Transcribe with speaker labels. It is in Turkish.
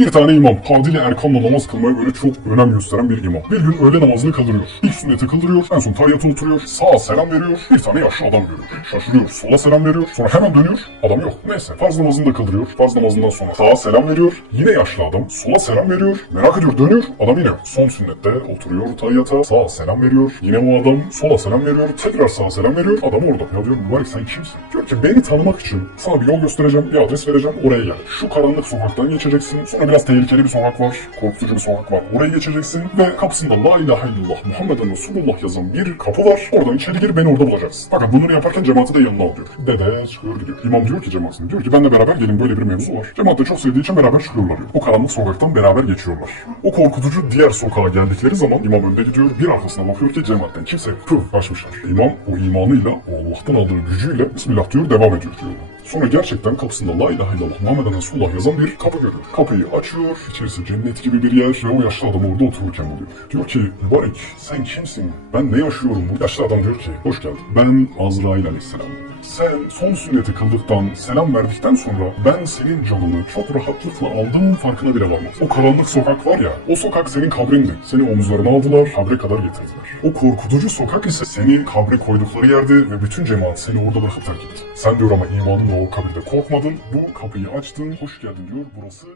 Speaker 1: Bir tane imam. Hadili Erkan'la namaz kılmaya böyle çok önem gösteren bir imam. Bir gün öğle namazını kıldırıyor. İlk sünneti kıldırıyor. En son tahiyyata oturuyor. Sağa selam veriyor. Bir tane yaşlı adam görüyor. Şaşırıyor. Sola selam veriyor. Sonra hemen dönüyor. Adam yok. Neyse. Farz namazını da kıldırıyor. Farz namazından sonra sağa selam veriyor. Yine yaşlı adam. Sola selam veriyor. Merak ediyor. Dönüyor. Adam yine yok. Son sünnette oturuyor tahiyyata. Sağa selam veriyor. Yine o adam sola selam veriyor. Tekrar sağa selam veriyor. Adam orada. Ya diyor mübarek sen kimsin? Diyor ki beni tanımak için sana bir yol göstereceğim. Bir adres vereceğim. Oraya gel. Şu karanlık sokaktan geçeceksin. Sonra biraz tehlikeli bir sokak var. Korkutucu bir sokak var. Oraya geçeceksin. Ve kapısında La ilahe illallah Muhammeden Resulullah yazan bir kapı var. Oradan içeri gir beni orada bulacaksın. Fakat bunları yaparken cemaati de yanına al diyor. Dede çıkıyor gidiyor. İmam diyor ki cemaatine. Diyor ki benle beraber gelin böyle bir mevzu var. Cemaat de çok sevdiği için beraber çıkıyorlar diyor. O karanlık sokaktan beraber geçiyorlar. O korkutucu diğer sokağa geldikleri zaman imam önde gidiyor. Bir arkasına bakıyor ki cemaatten kimse yok. Püh kaçmışlar. İmam o imanıyla o Allah'tan aldığı gücüyle Bismillah diyor devam ediyor diyor. Sonra gerçekten kapısında La ilahe illallah Muhammeden Resulullah yazan bir kapı görüyor. Kapıyı açıyor, içerisi cennet gibi bir yer ve o yaşlı adam orada otururken buluyor. Diyor ki mübarek sen kimsin? Ben ne yaşıyorum bu? Yaşlı adam diyor ki hoş geldin. Ben Azrail aleyhisselam. Sen son sünneti kıldıktan, selam verdikten sonra ben senin canını çok rahatlıkla aldığım farkına bile varmaz. O karanlık sokak var ya, o sokak senin kabrindi. Seni omuzlarına aldılar, kabre kadar getirdiler. O korkutucu sokak ise seni kabre koydukları yerde ve bütün cemaat seni orada bırakıp terk etti. Sen diyor ama imanınla o kabirde korkmadın, bu kapıyı açtın, hoş geldin diyor. Burası